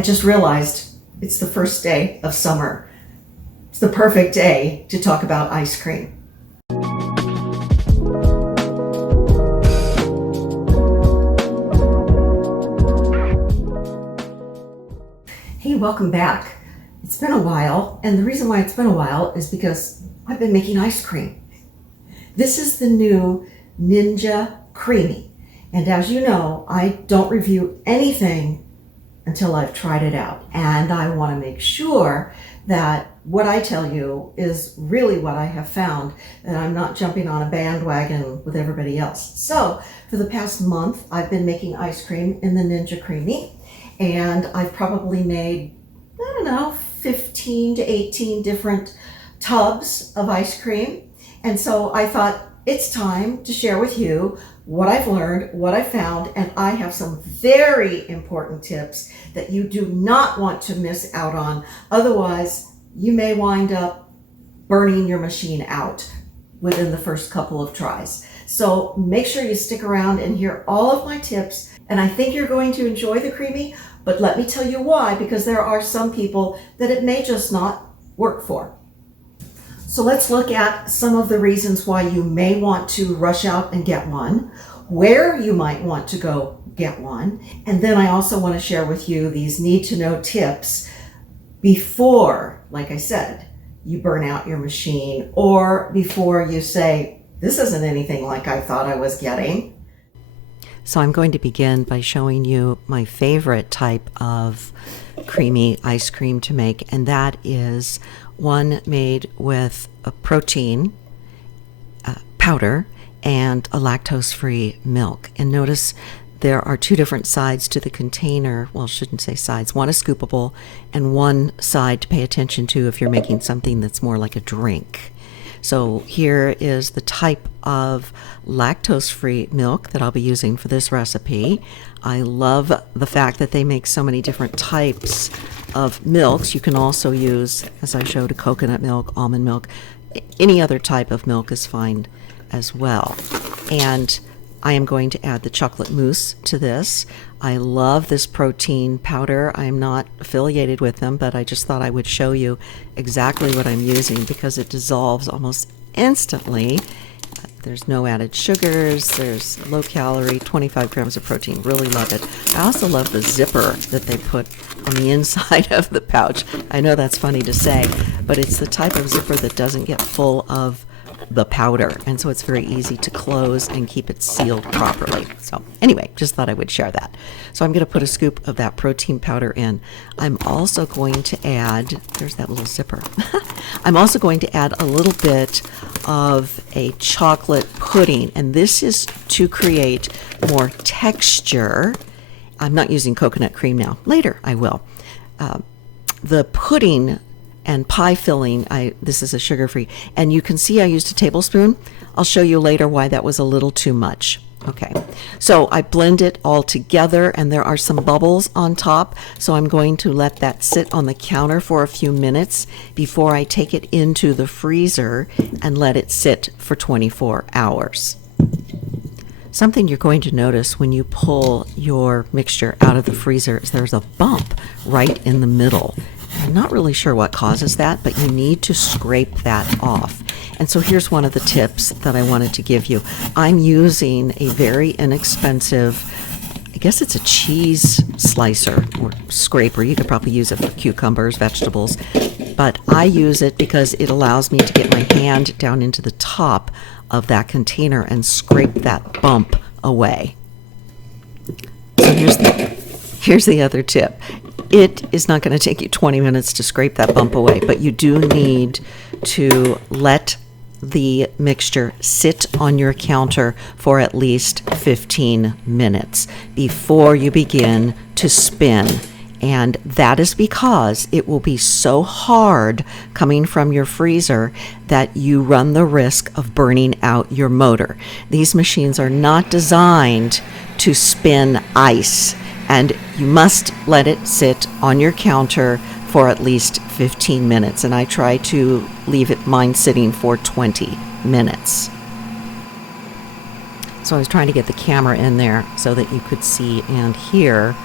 I just realized it's the first day of summer. It's the perfect day to talk about ice cream. Hey, welcome back. It's been a while, and the reason why it's been a while is because I've been making ice cream. This is the new Ninja Creami, and as you know, I don't review anything until I've tried it out, and I want to make sure that what I tell you is really what I have found, that I'm not jumping on a bandwagon with everybody else. So for the past month, I've been making ice cream in the Ninja Creami, and I've probably made, 15 to 18 different tubs of ice cream. And so I thought it's time to share with you what I've learned, what I found, and I have some very important tips that you do not want to miss out on. Otherwise, you may wind up burning your machine out within the first couple of tries. So make sure you stick around and hear all of my tips. And I think you're going to enjoy the Creami, but let me tell you why, because there are some people that it may just not work for. So let's look at some of the reasons why you may want to rush out and get one, where you might want to go get one, and then I also want to share with you these need-to-know tips before, like I said, you burn out your machine, or before you say, this isn't anything like I thought I was getting. So I'm going to begin by showing you my favorite type of creamy ice cream to make, and that is one made with a protein powder and a lactose-free milk. And notice there are two different sides to the container. Well, I shouldn't say sides. One is scoopable and one side to pay attention to if you're making something that's more like a drink. So here is the type of lactose-free milk that I'll be using for this recipe. I love the fact that they make so many different types of milks. You can also use, as I showed, a coconut milk, almond milk. Any other type of milk is fine as well. And I am going to add the chocolate mousse to this. I love this protein powder. I'm not affiliated with them, but I just thought I would show you exactly what I'm using because it dissolves almost instantly. There's no added sugars. There's low calorie, 25 grams of protein. Really love it. I also love the zipper that they put on the inside of the pouch. I know that's funny to say, but it's the type of zipper that doesn't get full of the powder, and so it's very easy to close and keep it sealed properly. So anyway, just thought I would share that. So I'm going to put a scoop of that protein powder in. I'm also going to add, there's that little zipper. I'm also going to add a little bit of a chocolate pudding, and this is to create more texture. I'm not using coconut cream now. Later I will. The pudding and pie filling, this is a sugar-free, and you can see I used a tablespoon. I'll show you later why that was a little too much. Okay, so I blend it all together, and there are some bubbles on top, so I'm going to let that sit on the counter for a few minutes before I take it into the freezer and let it sit for 24 hours. Something you're going to notice when you pull your mixture out of the freezer is there's a bump right in the middle. I'm not really sure what causes that, but you need to scrape that off. And so here's one of the tips that I wanted to give you. I'm using a very inexpensive, I guess it's a cheese slicer or scraper. You could probably use it for cucumbers, vegetables, but I use it because it allows me to get my hand down into the top of that container and scrape that bump away. So here's the other tip. It is not going to take you 20 minutes to scrape that bump away, but you do need to let the mixture sit on your counter for at least 15 minutes before you begin to spin. And that is because it will be so hard coming from your freezer that you run the risk of burning out your motor. These machines are not designed to spin ice, and you must let it sit on your counter for at least 15 minutes. And I try to leave mine sitting for 20 minutes. So I was trying to get the camera in there so that you could see and hear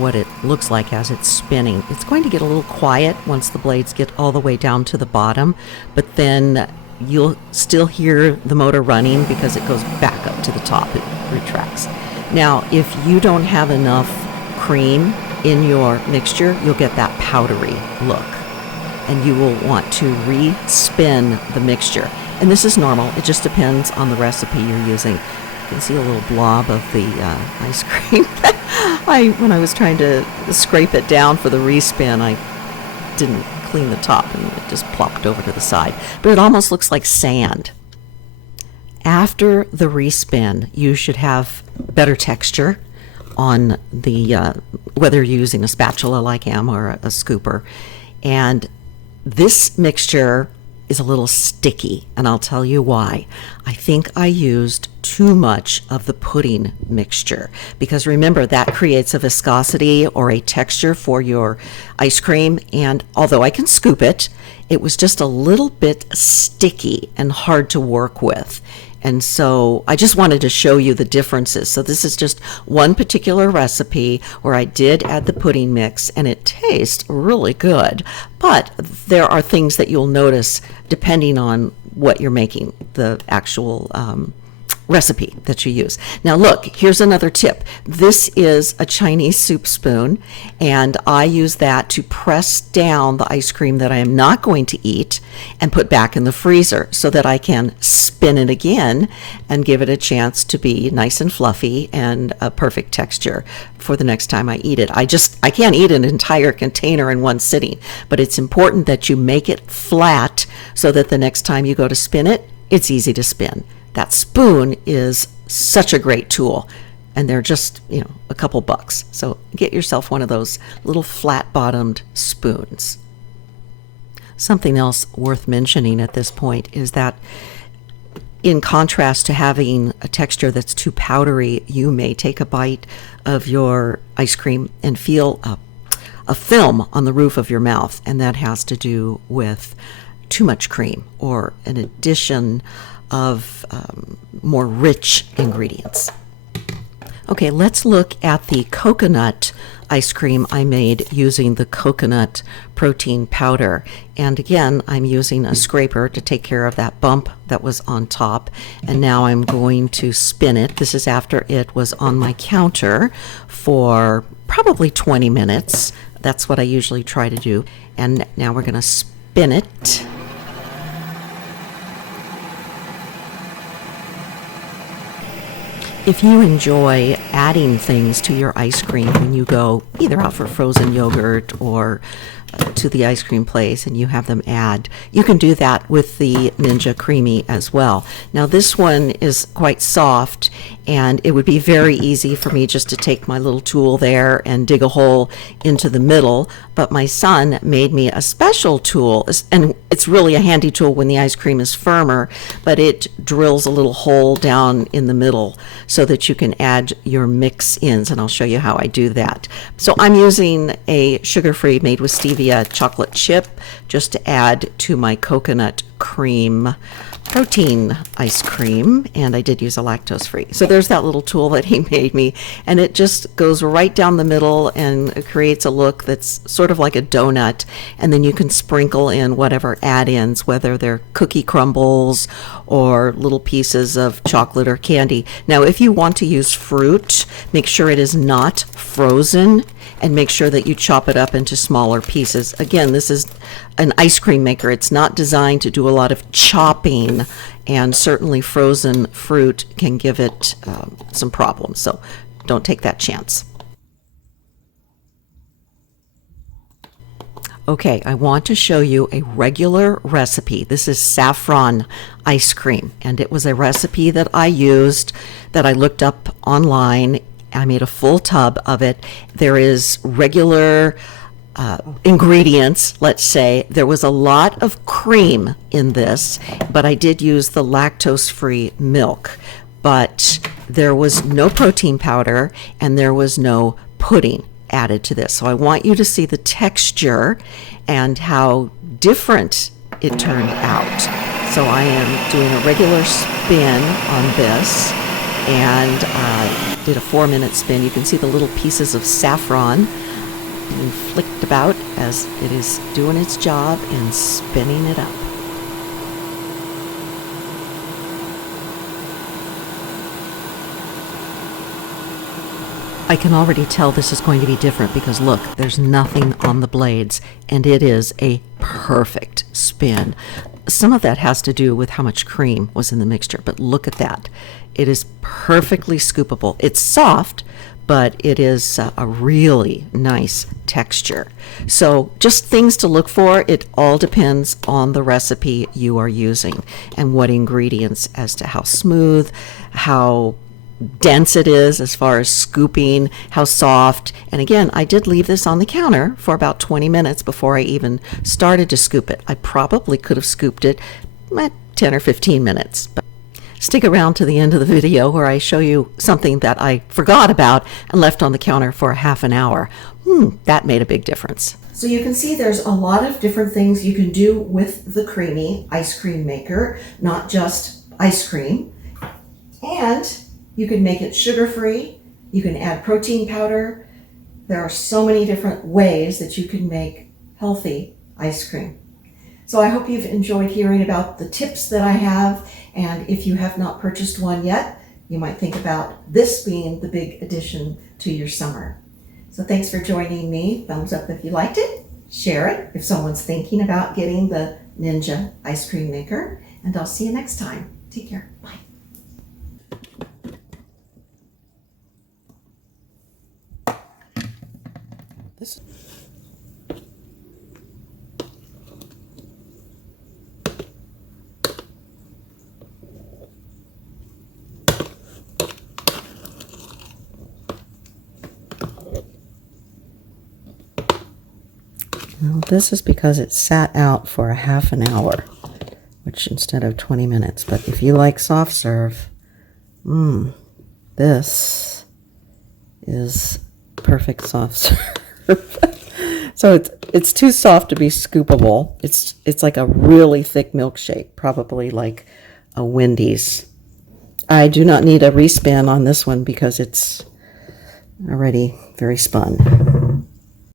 what it looks like as it's spinning. It's going to get a little quiet once the blades get all the way down to the bottom, but then you'll still hear the motor running because it goes back up to the top. It retracts. Now, if you don't have enough cream in your mixture, you'll get that powdery look, and you will want to re-spin the mixture. And this is normal. It just depends on the recipe you're using. You can see a little blob of the ice cream. When I was trying to scrape it down for the respin, I didn't clean the top and it just plopped over to the side. But it almost looks like sand. After the respin, you should have better texture on the, whether you're using a spatula like I am or a scooper. And this mixture is a little sticky, and I'll tell you why. I think I used too much of the pudding mixture, because remember, that creates a viscosity or a texture for your ice cream, and although I can scoop it, it was just a little bit sticky and hard to work with. And so I just wanted to show you the differences. So this is just one particular recipe where I did add the pudding mix, and it tastes really good. But there are things that you'll notice depending on what you're making, the actual recipe that you use. Now look, here's another tip. This is a Chinese soup spoon, and I use that to press down the ice cream that I am not going to eat and put back in the freezer so that I can spin it again and give it a chance to be nice and fluffy and a perfect texture for the next time I eat it. I can't eat an entire container in one sitting, but it's important that you make it flat so that the next time you go to spin it, it's easy to spin. That spoon is such a great tool, and they're just, a couple bucks. So get yourself one of those little flat-bottomed spoons. Something else worth mentioning at this point is that in contrast to having a texture that's too powdery, you may take a bite of your ice cream and feel a film on the roof of your mouth, and that has to do with too much cream or an addition of more rich ingredients. Okay, let's look at the coconut ice cream I made using the coconut protein powder. And again, I'm using a scraper to take care of that bump that was on top. And now I'm going to spin it. This is after it was on my counter for probably 20 minutes. That's what I usually try to do. And now we're going to spin it. If you enjoy adding things to your ice cream when you go either out for frozen yogurt or to the ice cream place and you have them add, you can do that with the Ninja Creami as well. Now this one is quite soft, and it would be very easy for me just to take my little tool there and dig a hole into the middle, but my son made me a special tool, and it's really a handy tool when the ice cream is firmer, but it drills a little hole down in the middle so that you can add your mix-ins, and I'll show you how I do that. So I'm using a sugar-free made with stevia chocolate chip just to add to my coconut cream protein ice cream, and I did use a lactose free. So there's that little tool that he made me, and it just goes right down the middle and it creates a look that's sort of like a donut, and then you can sprinkle in whatever add-ins, whether they're cookie crumbles or little pieces of chocolate or candy. Now if you want to use fruit, make sure it is not frozen, and make sure that you chop it up into smaller pieces. Again, this is an ice cream maker. It's not designed to do a lot of chopping, and certainly frozen fruit can give it some problems, so don't take that chance. Okay, I want to show you a regular recipe. This is saffron ice cream, and it was a recipe that I used, that I looked up online. I made a full tub of it. There is regular ingredients, let's say. There was a lot of cream in this, but I did use the lactose-free milk. But there was no protein powder, and there was no pudding added to this. So I want you to see the texture and how different it turned out. So I am doing a regular spin on this, and did a 4-minute spin. You can see the little pieces of saffron being flicked about as it is doing its job in spinning it up. I can already tell this is going to be different because look, there's nothing on the blades, and it is a perfect spin. Some of that has to do with how much cream was in the mixture, but look at that. It is perfectly scoopable. It's soft, but it is a really nice texture. So just things to look for. It all depends on the recipe you are using and what ingredients as to how smooth, how dense it is as far as scooping, how soft. And again, I did leave this on the counter for about 20 minutes before I even started to scoop it. I probably could have scooped it at 10 or 15 minutes. But stick around to the end of the video where I show you something that I forgot about and left on the counter for a half an hour. That made a big difference. So you can see there's a lot of different things you can do with the Creami ice cream maker, not just ice cream. And you can make it sugar-free. You can add protein powder. There are so many different ways that you can make healthy ice cream. So I hope you've enjoyed hearing about the tips that I have. And if you have not purchased one yet, you might think about this being the big addition to your summer. So thanks for joining me. Thumbs up if you liked it. Share it if someone's thinking about getting the Ninja ice cream maker. And I'll see you next time. Take care. Bye. Well, this is because it sat out for a half an hour, which instead of 20 minutes. But if you like soft serve, this is perfect soft serve. So it's too soft to be scoopable. It's like a really thick milkshake, probably like a Wendy's. I do not need a respin on this one because it's already very spun.